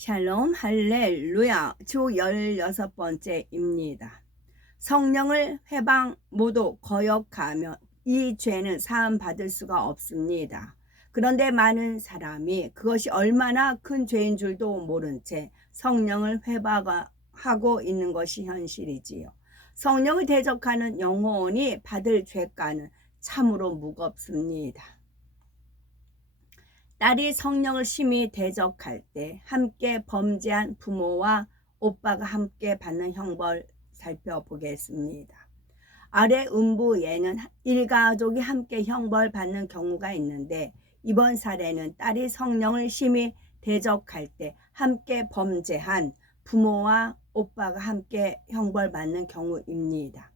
샬롬 할렐루야 주 16번째입니다. 성령을 회방 모두 거역하며 이 죄는 사함 받을 수가 없습니다. 그런데 많은 사람이 그것이 얼마나 큰 죄인 줄도 모른 채 성령을 회방하고 있는 것이 현실이지요. 성령을 대적하는 영혼이 받을 죄가는 참으로 무겁습니다. 딸이 성령을 심히 대적할 때 함께 범죄한 부모와 오빠가 함께 받는 형벌 살펴보겠습니다. 아래 음부에는 일가족이 함께 형벌 받는 경우가 있는데, 이번 사례는 딸이 성령을 심히 대적할 때 함께 범죄한 부모와 오빠가 함께 형벌 받는 경우입니다.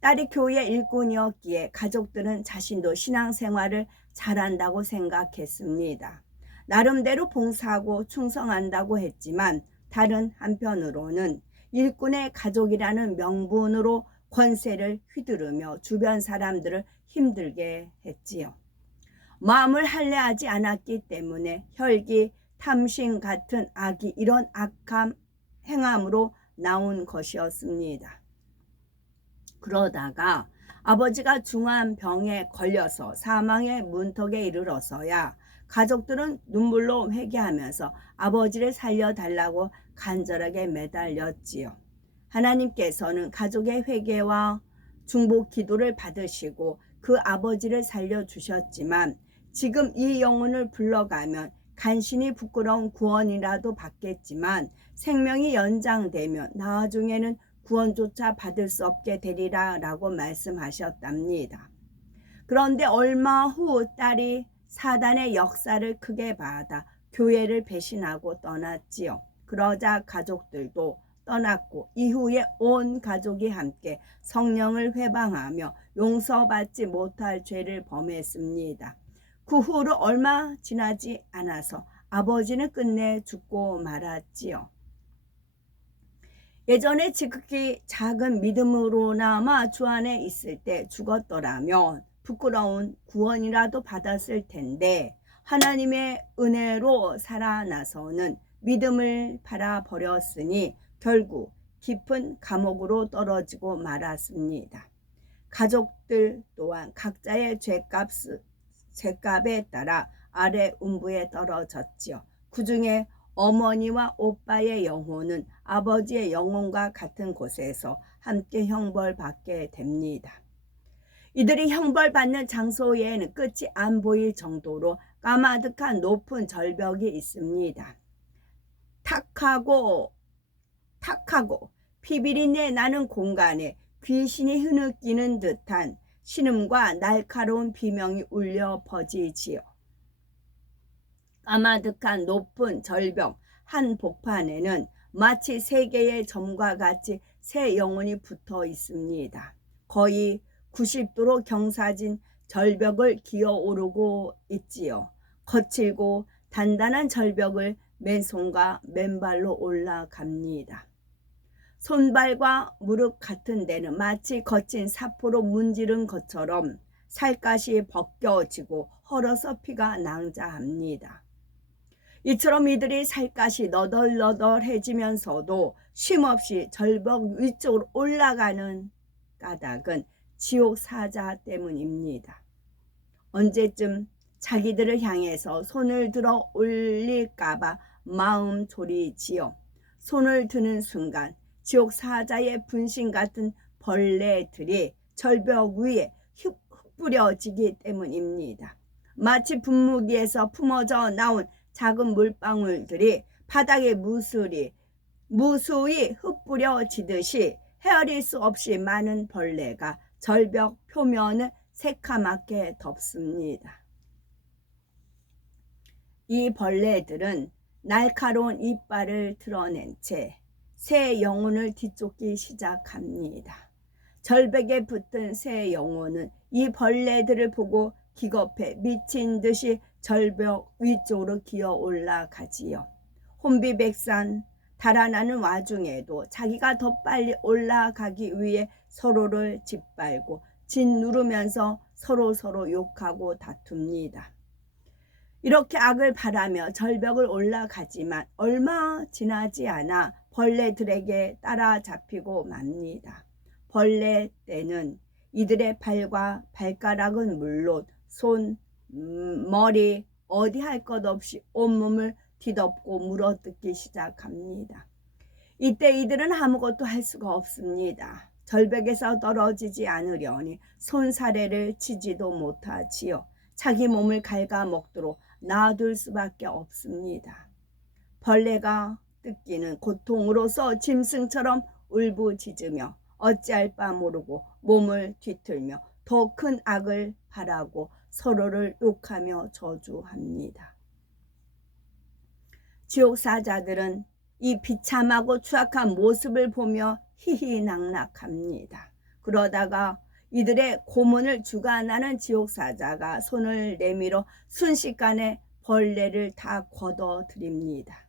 딸이 교회 일꾼이었기에 가족들은 자신도 신앙생활을 잘한다고 생각했습니다. 나름대로 봉사하고 충성한다고 했지만, 다른 한편으로는 일꾼의 가족이라는 명분으로 권세를 휘두르며 주변 사람들을 힘들게 했지요. 마음을 할례하지 않았기 때문에 혈기, 탐심 같은 악이 이런 악한 행함으로 나온 것이었습니다. 그러다가 아버지가 중한 병에 걸려서 사망의 문턱에 이르러서야 가족들은 눈물로 회개하면서 아버지를 살려달라고 간절하게 매달렸지요. 하나님께서는 가족의 회개와 중보 기도를 받으시고 그 아버지를 살려주셨지만, 지금 이 영혼을 불러가면 간신히 부끄러운 구원이라도 받겠지만 생명이 연장되면 나중에는 구원조차 받을 수 없게 되리라 라고 말씀하셨답니다. 그런데 얼마 후 딸이 사단의 역사를 크게 받아 교회를 배신하고 떠났지요. 그러자 가족들도 떠났고 이후에 온 가족이 함께 성령을 회방하며 용서받지 못할 죄를 범했습니다. 그 후로 얼마 지나지 않아서 아버지는 끝내 죽고 말았지요. 예전에 지극히 작은 믿음으로나마 주 안에 있을 때 죽었더라면 부끄러운 구원이라도 받았을 텐데, 하나님의 은혜로 살아나서는 믿음을 팔아버렸으니 결국 깊은 감옥으로 떨어지고 말았습니다. 가족들 또한 각자의 죄값에 따라 아래 음부에 떨어졌지요. 그 중에 어머니와 오빠의 영혼은 아버지의 영혼과 같은 곳에서 함께 형벌받게 됩니다. 이들이 형벌받는 장소에는 끝이 안 보일 정도로 까마득한 높은 절벽이 있습니다. 탁하고 피비린내 나는 공간에 귀신이 흐느끼는 듯한 신음과 날카로운 비명이 울려 퍼지지요. 까마득한 높은 절벽 한 복판에는 마치 세 개의 점과 같이 새 영혼이 붙어 있습니다. 거의 90도로 경사진 절벽을 기어오르고 있지요. 거칠고 단단한 절벽을 맨손과 맨발로 올라갑니다. 손발과 무릎 같은 데는 마치 거친 사포로 문지른 것처럼 살갗이 벗겨지고 헐어서 피가 낭자합니다. 이처럼 이들이 살갗이 너덜너덜해지면서도 쉼없이 절벽 위쪽으로 올라가는 까닭은 지옥 사자 때문입니다. 언제쯤 자기들을 향해서 손을 들어 올릴까봐 마음 졸이지요. 손을 드는 순간 지옥 사자의 분신 같은 벌레들이 절벽 위에 흩뿌려지기 때문입니다. 마치 분무기에서 품어져 나온 작은 물방울들이 바닥에 무수히 흩뿌려지듯이 헤아릴 수 없이 많은 벌레가 절벽 표면을 새카맣게 덮습니다. 이 벌레들은 날카로운 이빨을 드러낸 채 새 영혼을 뒤쫓기 시작합니다. 절벽에 붙은 새 영혼은 이 벌레들을 보고 기겁해 미친 듯이 절벽 위쪽으로 기어 올라가지요. 혼비백산 달아나는 와중에도 자기가 더 빨리 올라가기 위해 서로를 짓밟고 짓누르면서 서로 욕하고 다툽니다. 이렇게 악을 바라며 절벽을 올라가지만 얼마 지나지 않아 벌레들에게 따라잡히고 맙니다. 벌레 떼는 이들의 발과 발가락은 물론 손, 머리, 어디 할 것 없이 온몸을 뒤덮고 물어뜯기 시작합니다. 이때 이들은 아무것도 할 수가 없습니다. 절벽에서 떨어지지 않으려니 손사래를 치지도 못하지요. 자기 몸을 갉아먹도록 놔둘 수밖에 없습니다. 벌레가 뜯기는 고통으로서 짐승처럼 울부짖으며 어찌할 바 모르고 몸을 뒤틀며 더 큰 악을 바라고 서로를 욕하며 저주합니다. 지옥사자들은 이 비참하고 추악한 모습을 보며 희희낙낙합니다. 그러다가 이들의 고문을 주관하는 지옥사자가 손을 내밀어 순식간에 벌레를 다 걷어들입니다.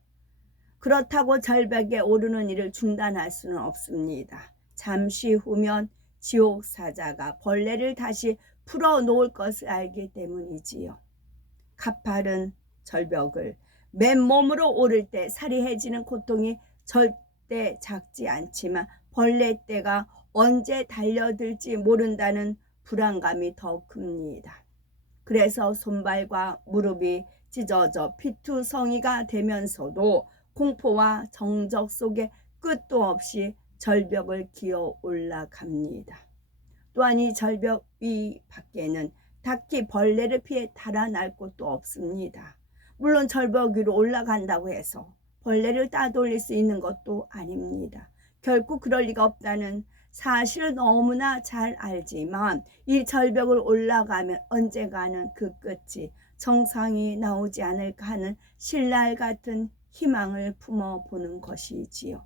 그렇다고 절벽에 오르는 일을 중단할 수는 없습니다. 잠시 후면 지옥사자가 벌레를 다시 풀어놓을 것을 알기 때문이지요. 가파른 절벽을 맨몸으로 오를 때 사리해지는 고통이 절대 작지 않지만 벌레 떼가 언제 달려들지 모른다는 불안감이 더 큽니다. 그래서 손발과 무릎이 찢어져 피투성이가 되면서도 공포와 정적 속에 끝도 없이 절벽을 기어 올라갑니다. 또한 이 절벽 위 밖에는 딱히 벌레를 피해 달아날 곳도 없습니다. 물론 절벽 위로 올라간다고 해서 벌레를 따돌릴 수 있는 것도 아닙니다. 결코 그럴 리가 없다는 사실을 너무나 잘 알지만 이 절벽을 올라가면 언젠가는 그 끝이 정상이 나오지 않을까 하는 신랄 같은 희망을 품어보는 것이지요.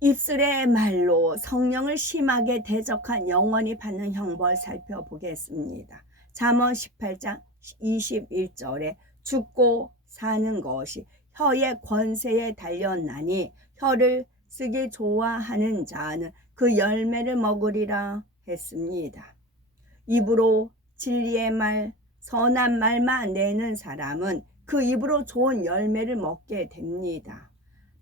입술의 말로 성령을 심하게 대적한 영원히 받는 형벌 살펴보겠습니다. 잠언 18장 21절에 죽고 사는 것이 혀의 권세에 달렸나니 혀를 쓰기 좋아하는 자는 그 열매를 먹으리라 했습니다. 입으로 진리의 말, 선한 말만 내는 사람은 그 입으로 좋은 열매를 먹게 됩니다.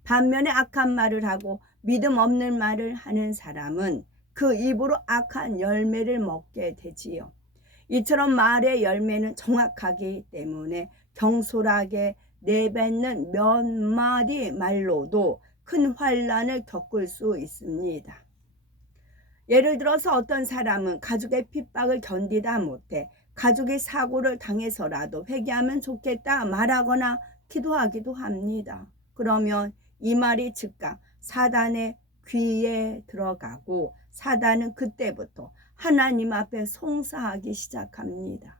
반면에 악한 말을 하고 믿음 없는 말을 하는 사람은 그 입으로 악한 열매를 먹게 되지요. 이처럼 말의 열매는 정확하기 때문에 경솔하게 내뱉는 몇 마디 말로도 큰 환난을 겪을 수 있습니다. 예를 들어서 어떤 사람은 가족의 핍박을 견디다 못해 가족이 사고를 당해서라도 회개하면 좋겠다 말하거나 기도하기도 합니다. 그러면 이 말이 즉각 사단의 귀에 들어가고 사단은 그때부터 하나님 앞에 송사하기 시작합니다.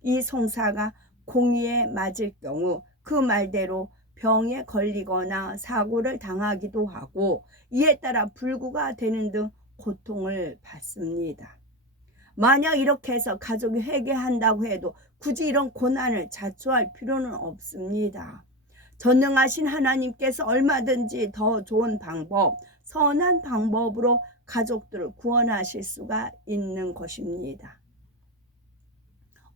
이 송사가 공의에 맞을 경우 그 말대로 병에 걸리거나 사고를 당하기도 하고 이에 따라 불구가 되는 등 고통을 받습니다. 만약 이렇게 해서 가족이 회개한다고 해도 굳이 이런 고난을 자초할 필요는 없습니다. 전능하신 하나님께서 얼마든지 더 좋은 방법, 선한 방법으로 가족들을 구원하실 수가 있는 것입니다.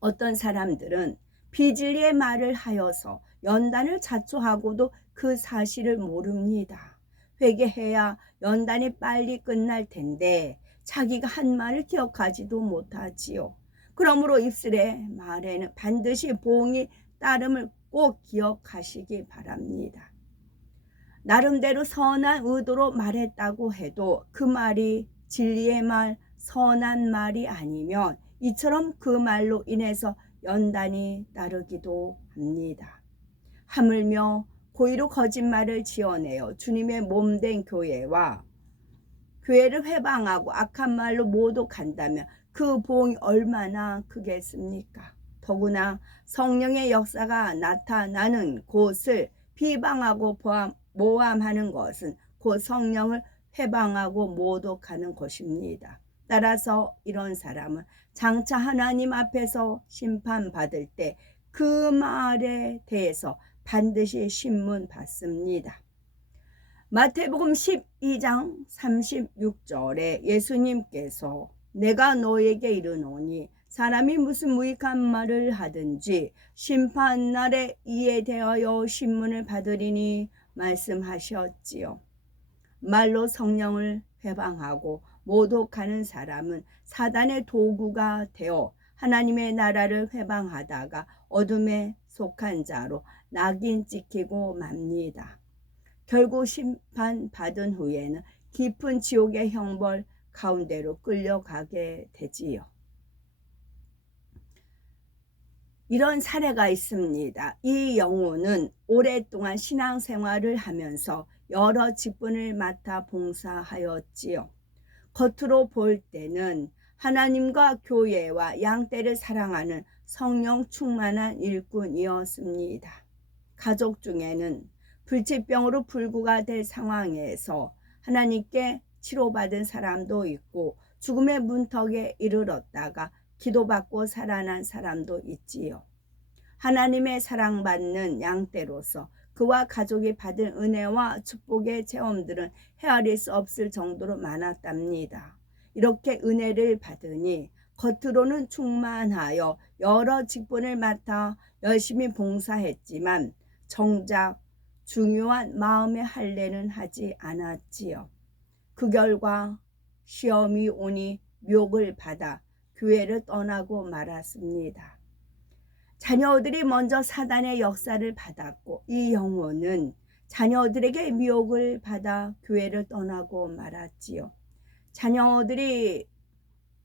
어떤 사람들은 비진리의 말을 하여서 연단을 자초하고도 그 사실을 모릅니다. 회개해야 연단이 빨리 끝날 텐데 자기가 한 말을 기억하지도 못하지요. 그러므로 입술의 말에는 반드시 보응이 따름을 꼭 기억하시기 바랍니다. 나름대로 선한 의도로 말했다고 해도 그 말이 진리의 말, 선한 말이 아니면 이처럼 그 말로 인해서 연단이 따르기도 합니다. 하물며 고의로 거짓말을 지어내어 주님의 몸된 교회와 교회를 회방하고 악한 말로 모독한다면 그 보응이 얼마나 크겠습니까? 더구나 성령의 역사가 나타나는 곳을 비방하고 모함하는 것은 곧 성령을 회방하고 모독하는 것입니다. 따라서 이런 사람은 장차 하나님 앞에서 심판받을 때 그 말에 대해서 반드시 신문받습니다. 마태복음 12장 36절에 예수님께서 내가 너에게 이르노니 사람이 무슨 무익한 말을 하든지 심판날에 이에 대하여 신문을 받으리니 말씀하셨지요. 말로 성령을 회방하고 모독하는 사람은 사단의 도구가 되어 하나님의 나라를 회방하다가 어둠에 속한 자로 낙인 찍히고 맙니다. 결국 심판받은 후에는 깊은 지옥의 형벌 가운데로 끌려가게 되지요. 이런 사례가 있습니다. 이 영혼은 오랫동안 신앙생활을 하면서 여러 직분을 맡아 봉사하였지요. 겉으로 볼 때는 하나님과 교회와 양떼를 사랑하는 성령 충만한 일꾼이었습니다. 가족 중에는 불치병으로 불구가 될 상황에서 하나님께 치료받은 사람도 있고 죽음의 문턱에 이르렀다가 기도받고 살아난 사람도 있지요. 하나님의 사랑받는 양떼로서 그와 가족이 받은 은혜와 축복의 체험들은 헤아릴 수 없을 정도로 많았답니다. 이렇게 은혜를 받으니 겉으로는 충만하여 여러 직분을 맡아 열심히 봉사했지만 정작 중요한 마음의 할례는 하지 않았지요. 그 결과 시험이 오니 묘을 받아 교회를 떠나고 말았습니다. 자녀들이 먼저 사단의 역사를 받았고 이 영혼은 자녀들에게 미혹을 받아 교회를 떠나고 말았지요. 자녀들이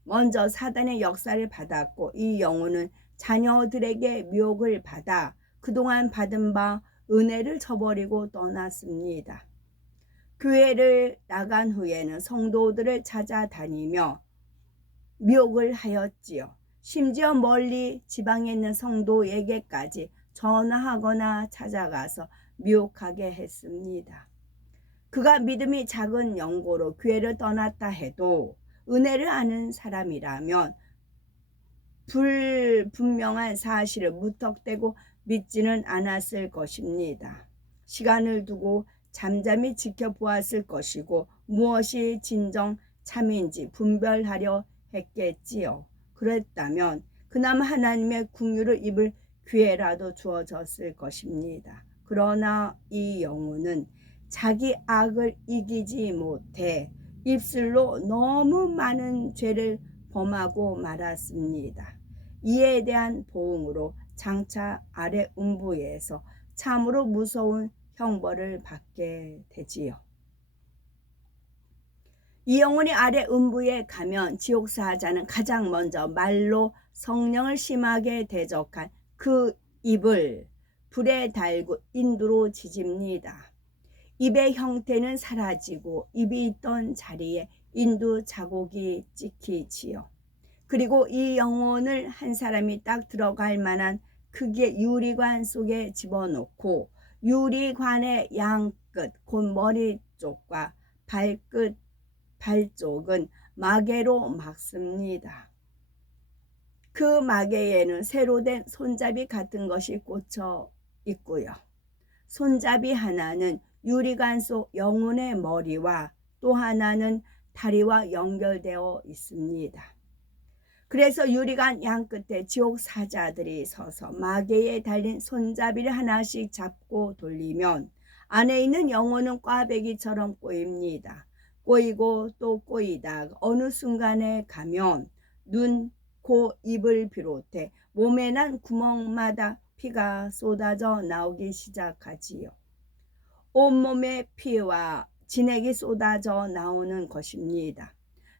먼저 사단의 역사를 받았고 이 영혼은 자녀들에게 미혹을 받아 그동안 받은 바 은혜를 저버리고 떠났습니다. 교회를 나간 후에는 성도들을 찾아다니며 미혹을 하였지요. 심지어 멀리 지방에 있는 성도에게까지 전화하거나 찾아가서 미혹하게 했습니다. 그가 믿음이 작은 영고로 교회를 떠났다 해도 은혜를 아는 사람이라면 불분명한 사실을 무턱대고 믿지는 않았을 것입니다. 시간을 두고 잠잠히 지켜보았을 것이고 무엇이 진정 참인지 분별하려 했겠지요. 그랬다면 그나마 하나님의 긍휼을 입을 기회라도 주어졌을 것입니다. 그러나 이 영혼은 자기 악을 이기지 못해 입술로 너무 많은 죄를 범하고 말았습니다. 이에 대한 보응으로 장차 아래 음부에서 참으로 무서운 형벌을 받게 되지요. 이 영혼이 아래 음부에 가면 지옥사자는 가장 먼저 말로 성령을 심하게 대적한 그 입을 불에 달고 인두로 지집니다. 입의 형태는 사라지고 입이 있던 자리에 인두 자국이 찍히지요. 그리고 이 영혼을 한 사람이 딱 들어갈 만한 크기의 유리관 속에 집어넣고 유리관의 양끝 곧 머리 쪽과 발쪽은 마개로 막습니다. 그 마개에는 새로 된 손잡이 같은 것이 꽂혀 있고요. 손잡이 하나는 유리관 속 영혼의 머리와 또 하나는 다리와 연결되어 있습니다. 그래서 유리관 양끝에 지옥 사자들이 서서 마개에 달린 손잡이를 하나씩 잡고 돌리면 안에 있는 영혼은 꽈배기처럼 꼬입니다. 꼬이고 또 꼬이다 어느 순간에 가면 눈, 코, 입을 비롯해 몸에 난 구멍마다 피가 쏟아져 나오기 시작하지요. 온몸에 피와 진액이 쏟아져 나오는 것입니다.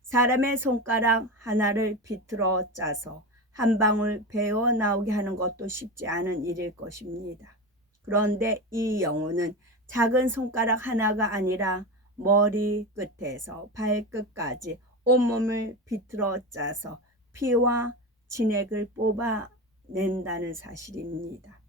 사람의 손가락 하나를 비틀어 짜서 한 방울 베어 나오게 하는 것도 쉽지 않은 일일 것입니다. 그런데 이 영혼은 작은 손가락 하나가 아니라 머리 끝에서 발끝까지 온몸을 비틀어 짜서 피와 진액을 뽑아낸다는 사실입니다.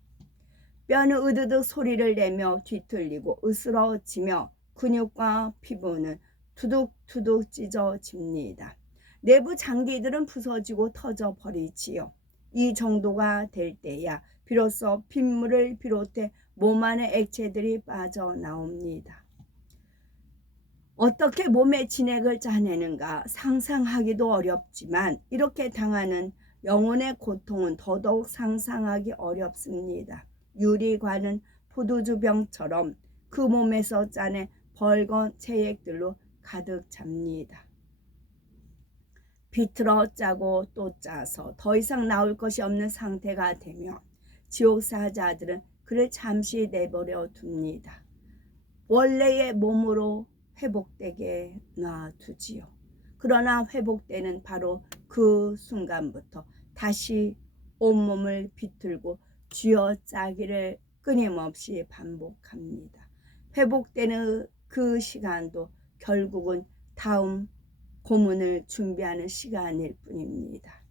뼈는 으드득 소리를 내며 뒤틀리고 으스러지며 근육과 피부는 투둑투둑 찢어집니다. 내부 장기들은 부서지고 터져버리지요. 이 정도가 될 때야 비로소 핏물을 비롯해 몸 안의 액체들이 빠져나옵니다. 어떻게 몸의 진액을 짜내는가 상상하기도 어렵지만 이렇게 당하는 영혼의 고통은 더더욱 상상하기 어렵습니다. 유리관은 포도주병처럼 그 몸에서 짜낸 벌건 체액들로 가득 찹니다. 비틀어 짜고 또 짜서 더 이상 나올 것이 없는 상태가 되면 지옥 사자들은 그를 잠시 내버려 둡니다. 원래의 몸으로 회복되게 놔두지요. 그러나 회복되는 바로 그 순간부터 다시 온몸을 비틀고 쥐어짜기를 끊임없이 반복합니다. 회복되는 그 시간도 결국은 다음 고문을 준비하는 시간일 뿐입니다.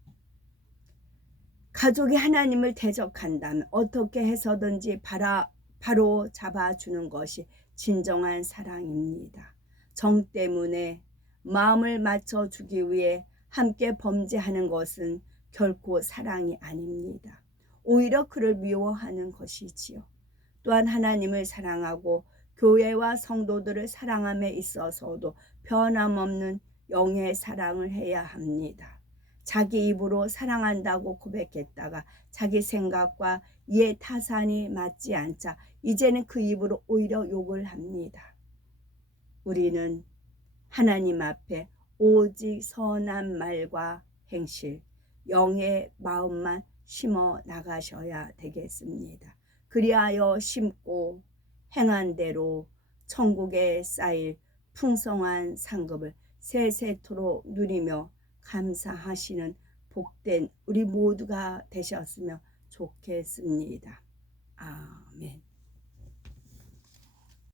가족이 하나님을 대적한다면 어떻게 해서든지 바로 잡아주는 것이 진정한 사랑입니다. 정 때문에 마음을 맞춰주기 위해 함께 범죄하는 것은 결코 사랑이 아닙니다. 오히려 그를 미워하는 것이지요. 또한 하나님을 사랑하고 교회와 성도들을 사랑함에 있어서도 변함없는 영의 사랑을 해야 합니다. 자기 입으로 사랑한다고 고백했다가 자기 생각과 이해 타산이 맞지 않자 이제는 그 입으로 오히려 욕을 합니다. 우리는 하나님 앞에 오직 선한 말과 행실, 영의 마음만 심어 나가셔야 되겠습니다. 그리하여 심고 행한 대로 천국에 쌓일 풍성한 상급을 세세토록 누리며 감사하시는 복된 우리 모두가 되셨으면 좋겠습니다. 아멘.